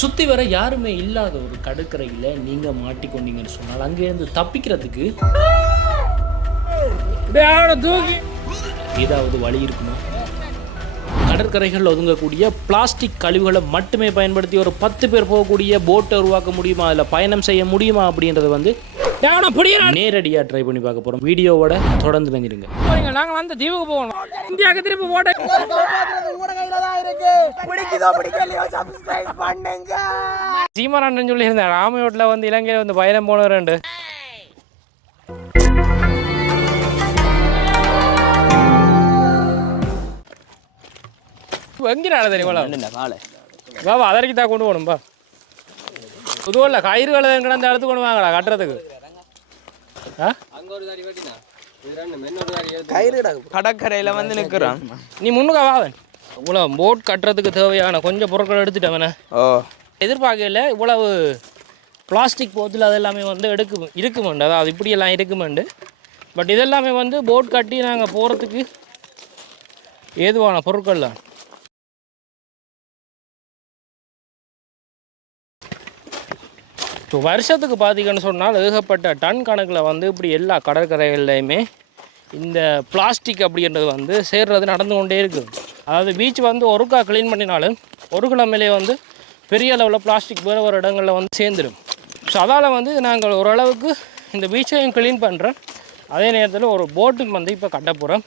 சுற்றி வர யாருமே இல்லாத ஒரு கடற்கரையில் நீங்கள் மாட்டிக்கொண்டீங்கன்னு சொன்னால் அங்கேருந்து தப்பிக்கிறதுக்கு ஏதாவது வழி இருக்குமா? கடற்கரைகள் ஒதுங்கக்கூடிய பிளாஸ்டிக் கழிவுகளை மட்டுமே பயன்படுத்தி ஒரு 10 பேர் போகக்கூடிய போட்டை உருவாக்க முடியுமா, அதில் பயணம் செய்ய முடியுமா அப்படின்றது நேரடியாக ட்ரை பண்ணி பார்க்க போகிறோம். வீடியோவோட தொடர்ந்து நினைஞ்சிருங்க. நாங்கள் வந்து தீவுக்கு போகணும். இந்தியாவுக்கு திருப்பி போட்டேன். சீமாராண்டன் சொல்லியிருந்தேன் ராமயோட்டில் வந்து இலங்கையில் வந்து பயணம் போனவரண்டு. எங்கே தெரியுமா பாபா அதற்கு தான் கொண்டு போகணும்பா. புதுவும் இல்லை கயிறுகளை கிடந்த இடத்து கொண்டு வாங்கடா கட்டுறதுக்கு. கடற்கரையில வந்து நிற்கிறான். நீ முன்னுக்கா வாவன் இவ்வளோ போட் கட்டுறதுக்கு தேவையான கொஞ்சம் பொருட்கள் எடுத்துட்டவன. எதிர்பார்க்கல இவ்வளவு பிளாஸ்டிக் போத்தில் அது எல்லாமே வந்து இருக்குமெண்டு, அதாவது இப்படியெல்லாம் இருக்குமெண்டு. பட் இதெல்லாமே வந்து போட் கட்டி நாங்கள் போகிறதுக்கு ஏதுவான பொருட்கள் தான். ஸோ வருஷத்துக்கு பார்த்தீங்கன்னு சொன்னால் ஏகப்பட்ட டன் கணக்கில் வந்து இப்படி எல்லா கடற்கரைகள்லையுமே இந்த பிளாஸ்டிக் அப்படின்றது வந்து சேர்றது நடந்து கொண்டே இருக்குது. அதாவது பீச் வந்து ஒருக்கா க்ளீன் பண்ணினாலும் ஒரு கிழமையிலே வந்து பெரிய அளவில் பிளாஸ்டிக் வேறு ஒரு இடங்களில் வந்து சேர்ந்துடும். ஸோ அதால் வந்து நாங்கள் ஓரளவுக்கு இந்த பீச்சையும் க்ளீன் பண்ணுறோம். அதே நேரத்தில் ஒரு போட்டுக்கு வந்து இப்போ கட்ட போகிறோம்.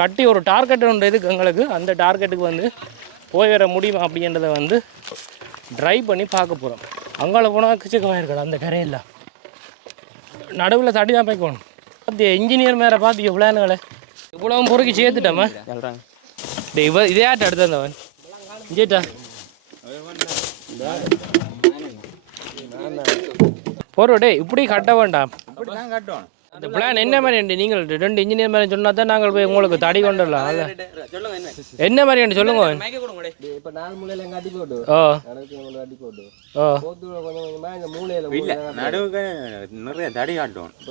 கட்டி ஒரு டார்கெட் ஒன்று இருக்குது எங்களுக்கு. அந்த டார்கெட்டுக்கு வந்து போய் வர முடியுமா அப்படின்றத வந்து ட்ரை பண்ணி பார்க்க போகிறோம். அங்கால போனால் கிச்சக்கமாக இருக்கணும் அந்த கரையில் நடுவில் தட்டி தான் போய்க்கணும். பார்த்து இன்ஜினியர் மேலே பார்த்து இவ்வளோனுங்களே இவ்வளோ பொறுக்கி சேர்த்துட்டோமா டே இதே ஆட்ட எடுத்து வந்தவன் இஞ்சிட்டா போகிறோம். டே இப்படி கட்ட வேண்டாம். இந்த பிளான் என்ன மாதிரி நீங்கள் 2 இன்ஜினியர் மாதிரி சொன்னால் தான் நாங்கள் போய் உங்களுக்கு தடி கொண்டுடலாம். என்ன மாதிரி சொல்லுங்க.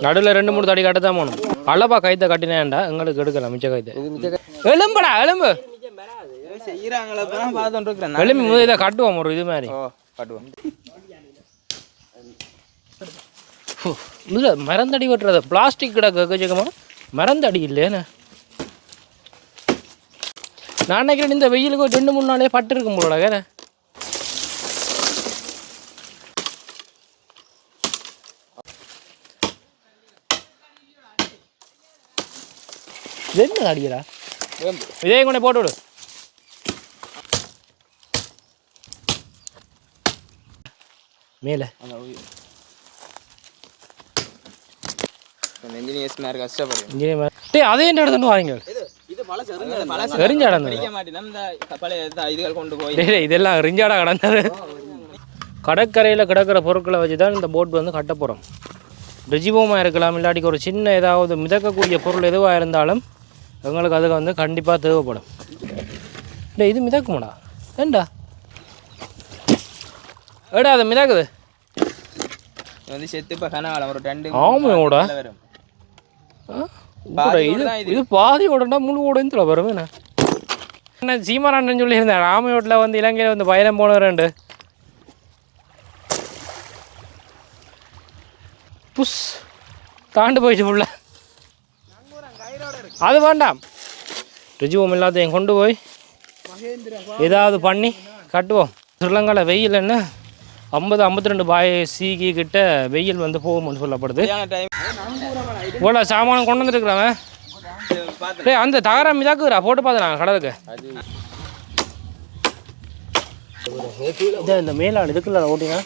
நடுவில் 2-3 தடி கட்ட தான் போகணும். அளப்பா கைத்தை கட்டினேன்டா எங்களுக்கு எடுக்கலாம் மிச்ச கைத்தை. எலும்புடா எலும்பு எலும்பு முதல்ல கட்டுவோம் ஒரு இது மாதிரி கட்டுவோம். இதில் மரந்தடி வெட்டுறது பிளாஸ்டிக் கிடக்கமா மரந்தடி இல்லையாண்ணே. நான் நினைக்கிறேன் இந்த வெயிலுக்கு 2-3 நாளே பட்டு இருக்கும் போல. என்ன அடிக்கிறா இதே கொண்டே போட்டு விடு. மேலே அதே இடத்துல வாங்க இதெல்லாம் ரிஞ்சாடா கடந்தது. கடற்கரையில் கிடக்கிற பொருட்களை வச்சு தான் இந்த போட் வந்து கட்ட போகிறோம். ரிஜிபமாக இருக்கலாம், இல்லாட்டிக்கு ஒரு சின்ன ஏதாவது மிதக்கக்கூடிய பொருள் எதுவாக இருந்தாலும் எங்களுக்கு அதுக்கு வந்து கண்டிப்பாக தேவைப்படும். இல்லை இது மிதக்குமாடா ஏண்டா ஏடா அது மிதக்குது வந்து செத்து இப்போ கனகாலம் ஒரு 2 ஆமாடா. இது பாதி ஓடண்டா முழு ஓடத்துல வரும். என்ன சீமாராண்டன் சொல்லியிருந்தேன் ராமயோட்டில் வந்து இலங்கையில் வந்து பயணம் போனவரண்டு. புஷ் தாண்டு போயிட்டு உள்ள அது வேண்டாம். ரிஜுவம் எல்லாத்தையும் கொண்டு போய் ஏதாவது பண்ணி கட்டுவோம். ஸ்ரீலங்காவில் வெயில் என்ன 50-52 C கிட்ட வெயில் வந்து போகும்னு சொல்லப்படுது. இவ்வளோ சாமானம் கொண்டு வந்துருக்குறாங்க. அந்த தகரம் இதாக்குறா போட்டு பார்த்து நான் கடலுக்கு இதான் இந்த மேலாள் இதுக்குள்ள ஓட்டிங்க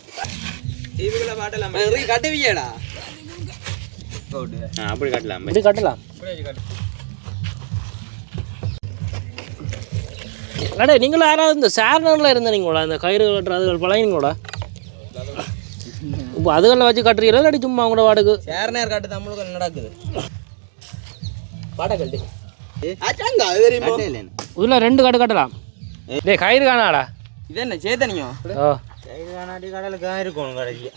அப்படி கட்டலாம் இப்படி கட்டலாம். அடே நீங்களும் யாராவது இந்த சேர்னரில் இருந்தீங்களா இந்த கயிறு கட்டுறதுகள் பழகினீங்களா? இப்போ அதுகளில் வச்சு கட்டுறீங்களா இல்லாட்டி சும்மா அவங்களோட வாடகை சேர்னர் கட்டு தமிழுக்கு நடக்குது வாடகை இதில் 2 கட்டு கட்டலாம். டே கயிறு காணாடா இது என்ன சேத்தனியோ ஓ கயிறு காணாட்டி கடலுக்கு இருக்கணும் கடைக்கு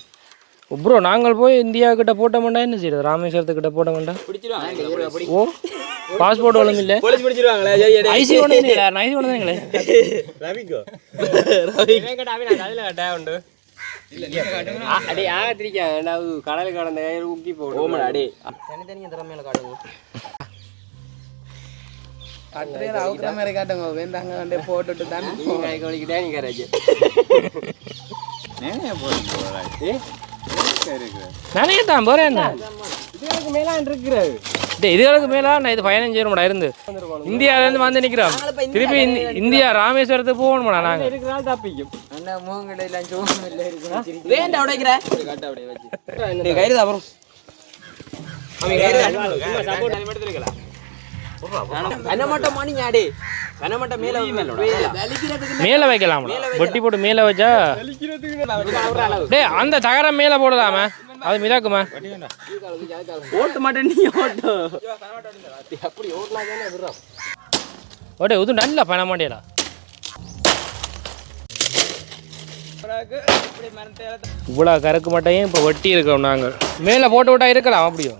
ப்ரோ நாங்கள் போய் இந்தியா கிட்ட போட்ட மாட்டா என்ன செய்யுது ராமேஸ்வரத்துக்கிட்ட போட்ட மாட்டா ஓ பாஸ்போர்ட் ஒழுங்கு இல்லை ஐசி ஒன்று ஐசி ஒன்று தானே கடல் கடந்த ஊக்கி போடும் தனித்தனியாக திறமையில காட்டுங்க அவுக்குற மாதிரி காட்டுங்க வேண்டாங்க வந்து போட்டுட்டு தான் கை கவலிக்கிட்டே நீ கராஜ் நினைக்கத்தான் போகிறேன் இதுக்கு மேலான் இருக்கிறது இதுகளுக்கு மேலே நான் இது 15 ரூபாய் இருந்து இந்தியாவிலேருந்து வந்து நிற்கிறோம் திருப்பி இந்தியா ராமேஸ்வரத்துக்கு போகணுமாடா நாங்கள் இருக்கிறாள் தப்பிக்கும் அண்ணா மூங்கடை எல்லாம் சோகம் இல்லை இருக்கு வேண்டாம் உடைக்கிற காட்டு அப்படியே வச்சு கயிறு அப்புறம் மேலே வைக்கலாம் வெட்டி போட்டு மேலே வச்சா டே அந்த தகரம் மேலே போடலாமா அது மிதாக்குமா ஓட்ட மாட்டேன் நீ ஓட்டு ஓட்டே இது நல்லா பண்ண மாட்டேடா இவ்வளோ கறக்கு மாட்டையும் இப்போ வெட்டி இருக்கோம் நாங்கள் மேலே போட்டு விட்டா இருக்கலாம் அப்படியோ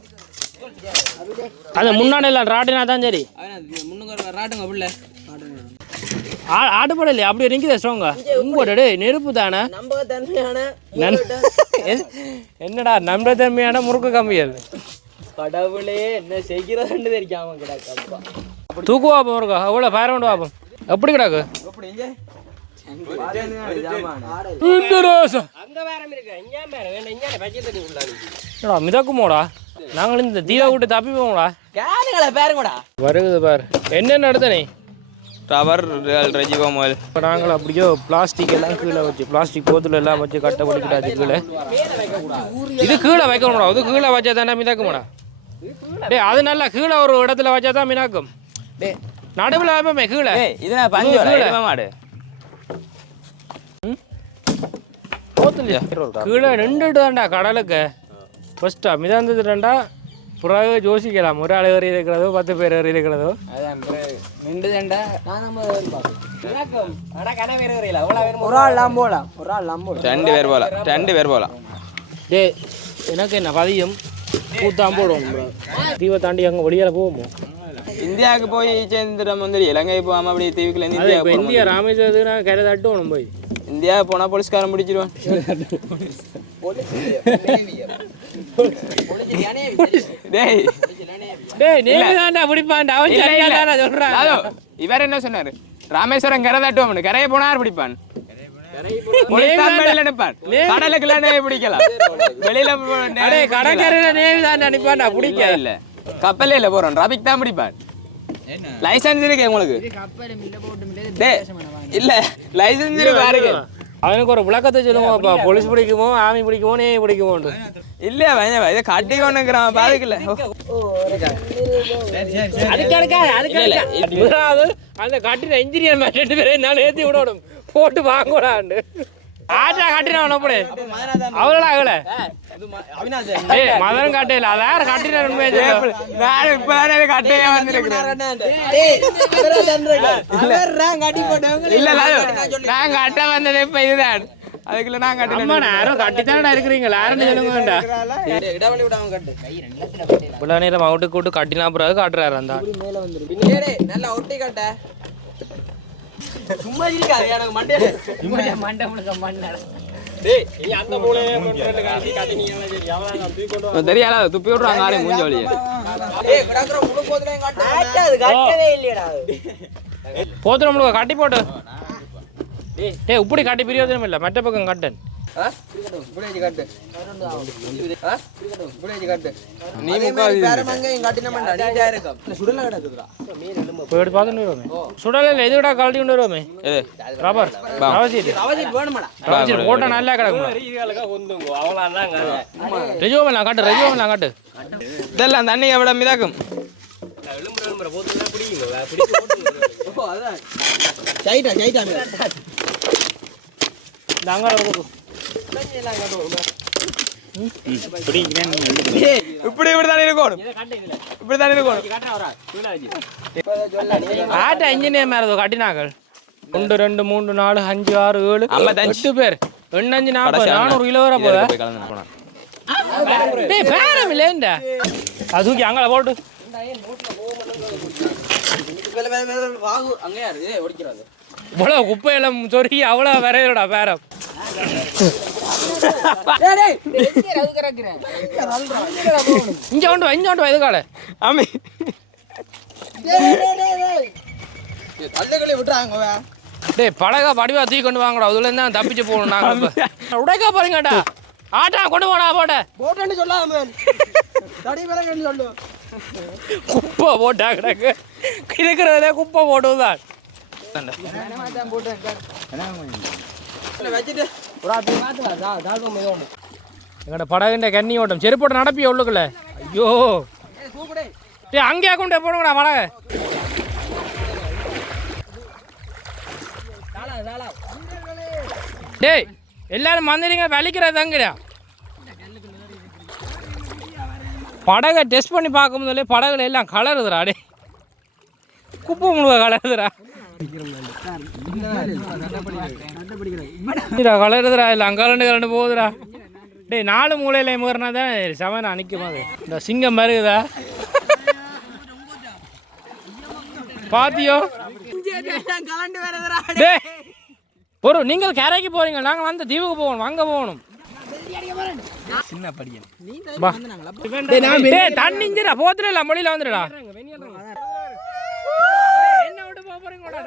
அது முன்னாடி இல்லை ராட்டினா தான் சரி முன்னுக்கு ராட்டுங்க பிள்ளை ஆடுபட இல்லையா அப்படி நிற்குதா ஸ்ட்ராங்க உங்கோட நெருப்பு தானே என்னடா நம்ப தன்மையான முறுக்கு கம்மியாது கடவுளே என்ன செய்கிறதுன்னு தெரியாம கிடக்கு தூக்கு வாப்போம் இருக்கா அவ்வளோ ஃபயர் பண்ணி வாப்போம் எப்படி கிடக்கு மிதக்குமோடா நாங்களும் இந்த தீவா விட்டு தப்பி போவோம்டா பேருங்கடா வருகுது பாரு என்ன நடத்த நீ ரவர் ரஜிகோமல் இப்போ நாங்கள் அப்படியோ பிளாஸ்டிக் எல்லாம் கீழே வச்சு பிளாஸ்டிக் போத்தில் எல்லாம் வச்சு கட்டை படிக்கிட்டாச்சு கீழே இது கீழே வைக்கணும்டா இது கீழே வச்சா தானே மிதக்குமாடா டே அது நல்லா கீழே ஒரு இடத்துல வச்சா தான் மிதக்கும் டே நடுவில் வைப்போமே கீழே இது பஞ்சு மாடு போத்துலையா கீழே நின்றுட்டு தான்டா கடலுக்கு ஃபஸ்ட்டா மிதந்துட்டுண்டா பிறகு யோசிக்கலாம் ஒரு ஆள் ஏறி இருக்கிறதோ 10 பேர் ஏறி இருக்கிறதோ ஒரு ஆள் போலாம் ஒரு ஆள் போலாம் 2 பேர் போலாம் 2 பேர் போலாம் டே எனக்கு என்ன பதியம் கூத்தாம் போடுவோம் தீவை தாண்டி அங்கே வெளியால் போவோமோ இந்தியாவுக்கு போய் சேர்ந்துடும் வந்து இலங்கை போகாம அப்படி தீவுக்குள்ள இப்போ இந்தியா ராமேஸ்வரத்துக்கு நான் கரை தட்டுவோம் போய் இந்தியா போனா போலீஸ்காரன் பிடிச்சிருவான் இவர் என்ன சொன்னாரு ராமேஸ்வரம் கரை தட்டுவோம் கரையை போனார் பிடிப்பான் கடலுக்குள்ள பிடிக்கலாம் வெளியில கடற்கரையில நேவி தான் அனுப்பான்டா பிடிக்க இல்ல கப்பல்ல இல்ல போறோம் டிராபிக் தான் பிடிப்பான் லைசன்ஸ் இருக்கு உங்களுக்கு இல்ல லைசன்ஸ் இருக்கு பாருங்க அவனுக்கு ஒரு விளக்கத்தை சொல்லுவோம்ப்பா போலீஸ் பிடிக்குமோ ஆமி பிடிக்குமோ நேவி பிடிக்குமோன்னு இல்லையா பையன் இதை கட்டி கொண்டுக்கிறான் பாதுக்கல அந்த கட்டின இன்ஜினியர் 2 பேரும் என்னால ஏற்றி விடணும் போட்டு வாங்கக்கூடாது ஆட்டா கட்டினவன் அப்படி அவ்வளோ ஆகல மதம் கட்டையில அதை யார் கட்டினார் நான் இப்பதானே கட்டையே வந்திருக்கிறேன் இல்ல நான் கட்ட வந்தது இப்ப இதுதான் அதுக்குள்ள நான் கட்டல யாரும் கட்டித்தானடா இருக்கிறீங்களா யாருன்னு சொல்லுங்க வேண்டாம் இவ்வளோ நேரம் அவுட்டு கூட்டு கட்டினா பிறகு காட்டுறாரு அந்த நல்லா ஒட்டி கட்ட சும்மா இருக்காது எனக்கு மண்டே மண்டை முழுக்க மண்டை தெரியாத துப்பி விட்றாங்க ஆளே மூஞ்ச வழியே போத்துற முழுக்க கட்டி போட்டு டே இப்படி கட்டி பிரியோஜனம் இல்லை மற்ற பக்கம் கட்டன் சுடல எதுடா கழட்டி கொண்டு வருவோமே ரப்பர் போட்டா நல்லா கிடக்கும் ரெஜுவமெல்லாம் காட்டு ரெஜுவமெல்லாம் காட்டு இதெல்லாம் தண்ணி எவ்வளோ மிதக்கும் இப்படிதான் இருக்கணும் இப்படிதான் இருக்கணும் ஆட்ட இன்ஜினியர் மேல கட்டினாக்கள் 1 2 3 4 5 6 7 8 பேர் 8 5 40 400 கிலோ வர போதா டேய் பேரம் இல்லைண்டா அது தூக்கி அங்கே போட்டு இவ்வளோ குப்பையெல்லாம் சொருகி அவ்வளோ வரையலடா பேரம் இங்கே கொண்டு வா எதுக்கால ஆமே டேய் படகா படிவா தூக்கி கொண்டு வாங்கடா அதுல இருந்தா தப்பிச்சு போகணும் நாங்க உடைக்கா போறீங்கடா ஆட்டா கொண்டு போடா போட்ட போட்டேன்னு சொல்லாம தடி விலகன்னு சொல்லு குப்பை போட்டா கிடக்கு இருக்கிறதுல குப்பை போட்டுதான் வச்சுட்டு எங்கட படகுன்ற கண்ணி ஓட்டம் செருப்போட்ட நடப்பிய உள்ளுக்குள்ள ஐயோ டேய் அங்கேயா கொண்டு போடுங்கடா படகு டேய் எல்லாரும் மந்திரிங்க வலிக்கிறது அங்கடா படகை டெஸ்ட் பண்ணி பார்க்கும்போது படகுல எல்லாம் கலருதுடா டே குப்பை முழுவ கலருதுடா கலருதுடா இல்லை கலண்டு போகுதுடா டேய் 4 மூலையில முகர்னா தான் செவன் நிற்கும் அது இந்த சிங்கம் மருகுதா பாத்தியோ டேய் ஒரு நீங்கள் கரைக்கு போறீங்க நாங்கள் அந்த தீவுக்கு போகணும் அங்கே போகணும் சின்ன படியன் டேய் தண்ணிஞ்சிடா போத்துல இல்லை மொழியில் வந்துடுடா என்ன விட்டு போறீங்கடா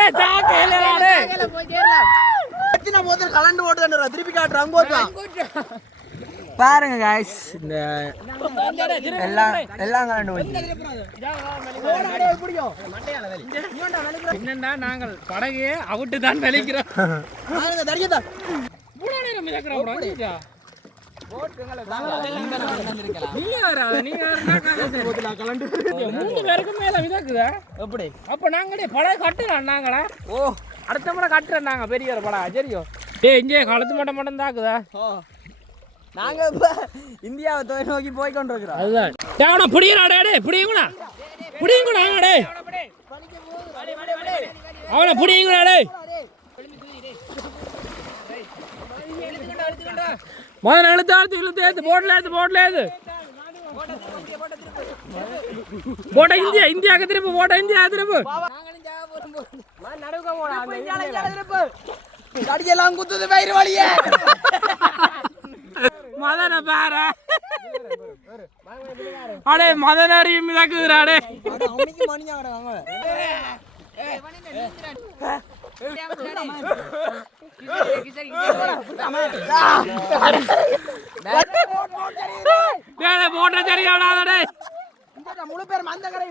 ஏய் தாக்க இல்லடா டேய் எத்தனை போதல் கலண்டு ஓடுதுன்றா திருப்பி காட்டுற அங்க போட்டு பாருங்க गाइस இந்த எல்லாம் கலண்டு ஓடுது என்னடா நாங்கள் படகே அவுட்டு தான் வலிக்கிறோம் பாருங்க தடியதா பூடா நேரம் மிதக்குறோம் வந்துடா மூணு பேருக்கு மேல மிதக்குதா எப்படி அப்ப நாங்களே படகு கட்டுறோம் நாங்களா ஓ அடுத்த முறை கட்டுறோம் நாங்க பெரிய ஒரு படா சரியோ டேய் இங்கே கழுத்து மட்டும் தாக்குதா நாங்க இப்ப இந்தியாவை நோக்கி போய் கொண்டிருக்கிறோம் அதுதான் டேவனா புடிங்கடா டேய் புடிங்கடா புடிங்கடா டேய் அவன புடிங்கடா டேய் முதல்ல இழுத்து போட்ல ஏத்து போட்ட இந்தியாவுக்கு திருப்பு போட்ட இந்தியா திருப்பு கடியெல்லாம் குத்துது வயிறு வலியே மதன பார அடே மதனரியும் மிதக்குதுடா டே போட்ட சரியாடா டே முழு பேர் மந்தகரை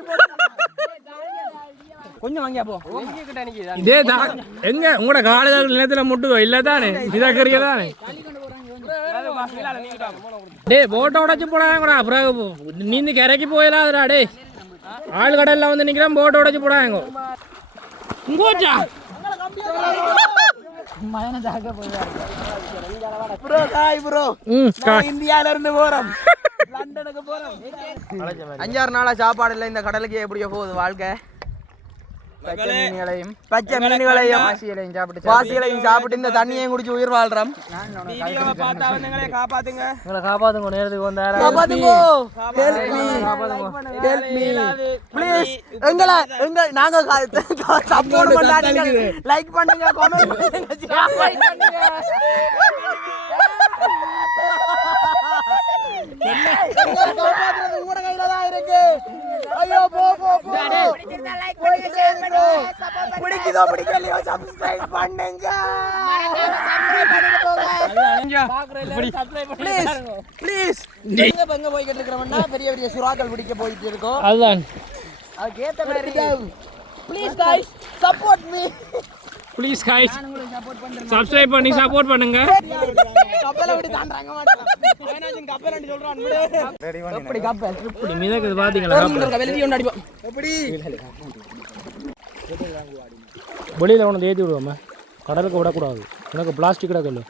கொஞ்சம் வாங்கியா போ இதே தான் எங்க உங்களோட காடுகள் நிலத்துல முட்டுதோ இல்ல தானே மிதக்கறிய தானே டே போட்டை உடச்சு போடாங்கடா அப்புறம் நீந்து கரைக்கு போயிடாதுடா டே ஆள் கடல்ல வந்து நிக்கிறேன் போட்டை உடச்சு போடாங்க இங்கோச்சா ப்ரோ காய் ப்ரோ இந்தியால இருந்து போறோம் லண்டனுக்கு போறோம் 5-6 நாளா சாப்பாடு இல்ல இந்த கடலுக்கு எப்படியோ போகுது வாழ்க்கை பச்சை மீன்களையும் பாசிகளையும் சாப்பிட்டு இந்த தண்ணியையும் குடிச்சு உயிர் வாழ்றோம் காப்பாத்துங்க நேரத்துக்கு வந்தாரு ப்ளீஸ் நாங்க சப்போர்ட் பண்ணாதீங்க லைக் பண்ணுங்க கமெண்ட் பண்ணுங்க உங்களோட கையில தான் இருக்கு ஐயோ போ பிடிக்குதோ பிடிக்கலையோ சப்ஸ்கிரைப் பண்ணுங்க ப்ளீஸ் எங்க போய்கிட்டு இருக்கிறோம்னா பெரிய பெரிய சுறாக்கள் பிடிக்க போயிட்டு இருக்கோம் அதுதான் அதுக்கேற்ற மாதிரி please guys support me please guys subscribe பண்ணி சப்போர்ட் பண்ணுங்க கப்பலை விட்டு தாண்டாங்க மாட்டாங்க ஏனாச்சும் கப்பலன்னு சொல்றான் விடு எப்படி கப்பல் இப்படி மிதக்குது பாத்தீங்களா வெளிய ஒன்னு அடிப்போம் எப்படி வெளியில ஒன்று ஏற்றி விடுவோம் கடலுக்கு விடக்கூடாது எனக்கு பிளாஸ்டிக் கிடக்கல